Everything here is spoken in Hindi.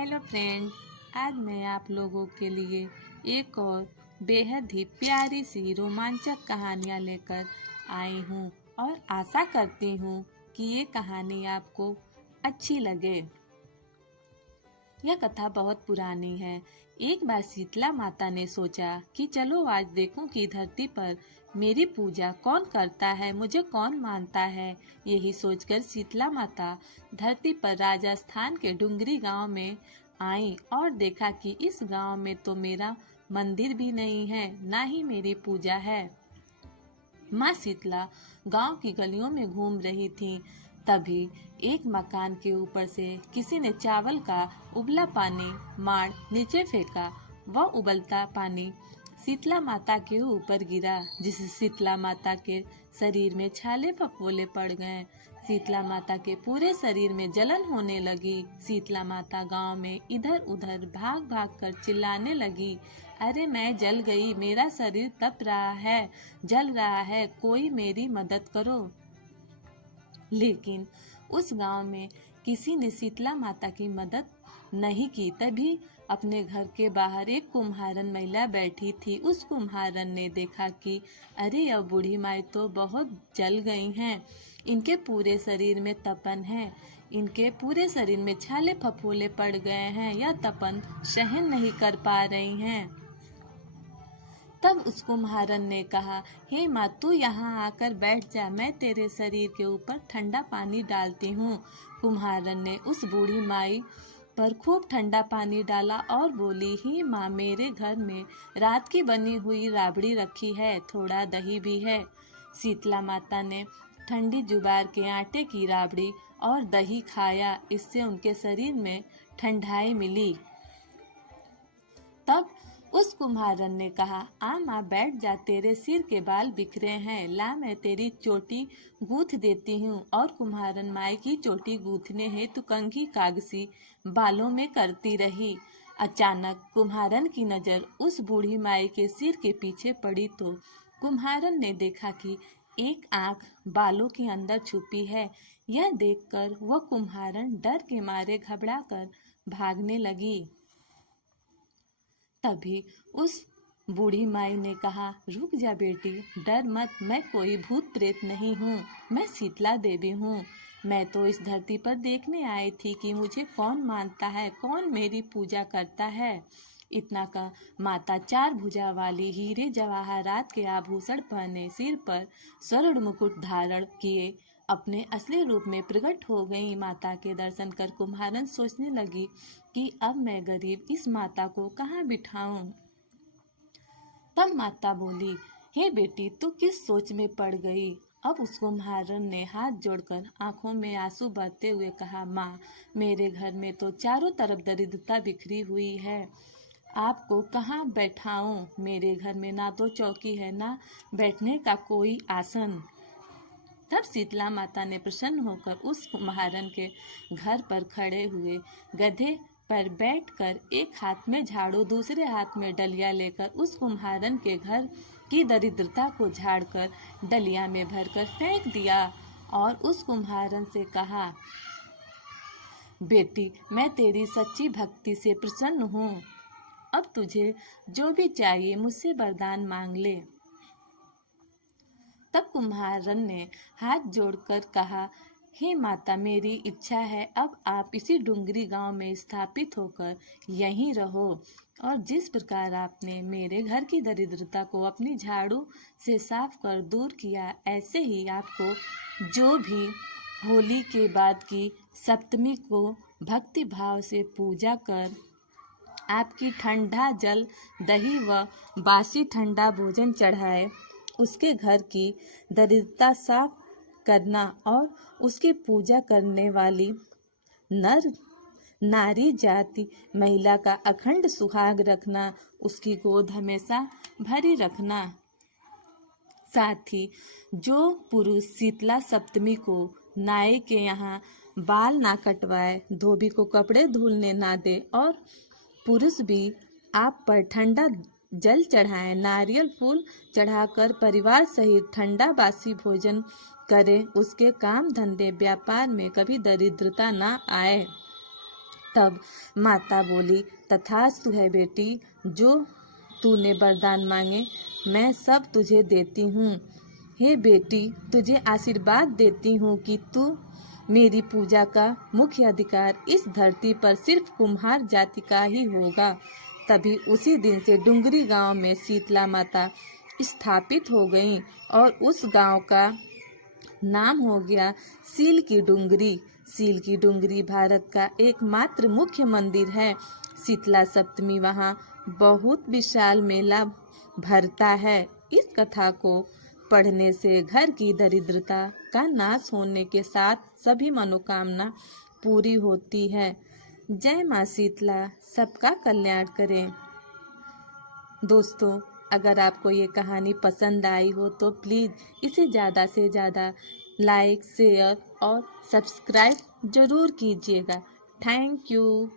हेलो फ्रेंड, आज मैं आप लोगों के लिए एक और बेहद ही प्यारी सी रोमांचक कहानियाँ लेकर आई हूँ और आशा करती हूँ कि ये कहानी आपको अच्छी लगे। यह कथा बहुत पुरानी है। एक बार शीतला माता ने सोचा कि चलो आज देखूं कि धरती पर मेरी पूजा कौन करता है, मुझे कौन मानता है। यही सोचकर शीतला माता धरती पर राजस्थान के डुंगरी गांव में आई और देखा कि इस गांव में तो मेरा मंदिर भी नहीं है, ना ही मेरी पूजा है। माँ शीतला गांव की गलियों में घूम रही थी। तभी एक मकान के ऊपर से किसी ने चावल का उबला पानी मार नीचे फेंका। वह उबलता पानी शीतला माता के ऊपर गिरा, जिससे शीतला माता के शरीर में छाले फफोले पड़ गए। शीतला माता के पूरे शरीर में जलन होने लगी। शीतला माता गांव में इधर उधर भाग भाग कर चिल्लाने लगी, अरे मैं जल गई, मेरा शरीर तप रहा है, जल रहा है, कोई मेरी मदद करो। लेकिन उस गांव में किसी ने शीतला माता की मदद नहीं की। तभी अपने घर के बाहर एक कुम्हारन महिला बैठी थी। उस कुम्हारन ने देखा कि अरे यह बूढ़ी माई तो बहुत जल गई हैं, इनके पूरे शरीर में तपन है, इनके पूरे शरीर में छाले फफोले पड़ गए हैं, यह तपन सहन नहीं कर पा रही हैं। तब उस कुम्हारन ने कहा, हे माँ, तू यहाँ आकर बैठ जा, मैं तेरे शरीर के ऊपर ठंडा पानी डालती हूँ। कुम्हारन ने उस बूढ़ी माई पर खूब ठंडा पानी डाला और बोली, हे माँ, मेरे घर में रात की बनी हुई राबड़ी रखी है, थोड़ा दही भी है। शीतला माता ने ठंडी जुबार के आटे की राबड़ी और दही खाया, इससे उनके शरीर में ठंडाई मिली। तब उस कुम्हारन ने कहा, आ माँ बैठ जा, तेरे सिर के बाल बिखरे हैं, ला मैं तेरी चोटी गूंथ देती हूँ। और कुम्हारन माई की चोटी गूंथने हेतु कंघी कागसी बालों में करती रही। अचानक कुम्हारन की नजर उस बूढ़ी माई के सिर के पीछे पड़ी तो कुम्हारन ने देखा कि एक आंख बालों के अंदर छुपी है। यह देखकर वह कुम्हारन डर के मारे घबरा कर भागने लगी। तभी उस बूढ़ी माई ने कहा, रुक जा बेटी, डर मत, मैं कोई भूत प्रेत नहीं हूँ, मैं शीतला देवी हूँ। मैं तो इस धरती पर देखने आई थी कि मुझे कौन मानता है, कौन मेरी पूजा करता है। इतना का माता चार भुजा वाली हीरे जवाहरात के आभूषण पहने, सिर पर स्वर्ण मुकुट धारण किए अपने असली रूप में प्रकट हो गई। माता के दर्शन कर कुम्हारन सोचने लगी कि अब मैं गरीब इस माता को कहाँ बिठाऊं। तब माता बोली, हे बेटी, तू किस सोच में पड़ गई। अब उस कुम्हारन ने हाथ जोड़कर आंखों में आंसू बहते हुए कहा, माँ, मेरे घर में तो चारों तरफ दरिद्रता बिखरी हुई है, आपको कहाँ बैठाऊं। मेरे घर में ना तो चौकी है, ना बैठने का कोई आसन। तब शीतला माता ने प्रसन्न होकर उस कुम्हारन के घर पर खड़े हुए गधे पर बैठकर एक हाथ में झाड़ू, दूसरे हाथ में डलिया लेकर उस कुम्हारन के घर की दरिद्रता को झाड़कर डलिया में भरकर फेंक दिया और उस कुम्हारन से कहा, बेटी, मैं तेरी सच्ची भक्ति से प्रसन्न हूँ, अब तुझे जो भी चाहिए मुझसे वरदान मांग ले। तब कुम्हारन ने हाथ जोड़कर कहा, हे माता, मेरी इच्छा है अब आप इसी डुंगरी गांव में स्थापित होकर यहीं रहो और जिस प्रकार आपने मेरे घर की दरिद्रता को अपनी झाड़ू से साफ कर दूर किया, ऐसे ही आपको जो भी होली के बाद की सप्तमी को भक्ति भाव से पूजा कर आपकी ठंडा जल, दही व बासी ठंडा भोजन चढ़ाए, उसके घर की दरिद्रता साफ करना और उसकी पूजा करने वाली नर नारी जाति महिला का अखंड सुहाग रखना, उसकी गोद हमेशा भरी रखना। साथ ही जो पुरुष शीतला सप्तमी को नाई के यहाँ बाल ना कटवाए, धोबी को कपड़े धुलने ना दे और पुरुष भी आप पर ठंडा जल चढ़ाएं, नारियल फूल चढ़ाकर परिवार सहित ठंडा बासी भोजन करे, उसके काम धंधे व्यापार में कभी दरिद्रता ना आए। तब माता बोली, तथास्तु है बेटी, जो तूने वरदान मांगे मैं सब तुझे देती हूँ। हे बेटी, तुझे आशीर्वाद देती हूँ कि तू मेरी पूजा का मुख्य अधिकार इस धरती पर सिर्फ कुम्हार जाति का ही होगा। तभी उसी दिन से डुंगरी गांव में शीतला माता स्थापित हो गईं और उस गांव का नाम हो गया सील की डुंगरी। सील की डुंगरी भारत का एकमात्र मुख्य मंदिर है। शीतला सप्तमी वहाँ बहुत विशाल मेला भरता है। इस कथा को पढ़ने से घर की दरिद्रता का नाश होने के साथ सभी मनोकामना पूरी होती है। जय माँ शीतला, सबका कल्याण करें। दोस्तों, अगर आपको ये कहानी पसंद आई हो तो प्लीज़ इसे ज़्यादा से ज़्यादा लाइक, शेयर और सब्सक्राइब ज़रूर कीजिएगा। Thank you.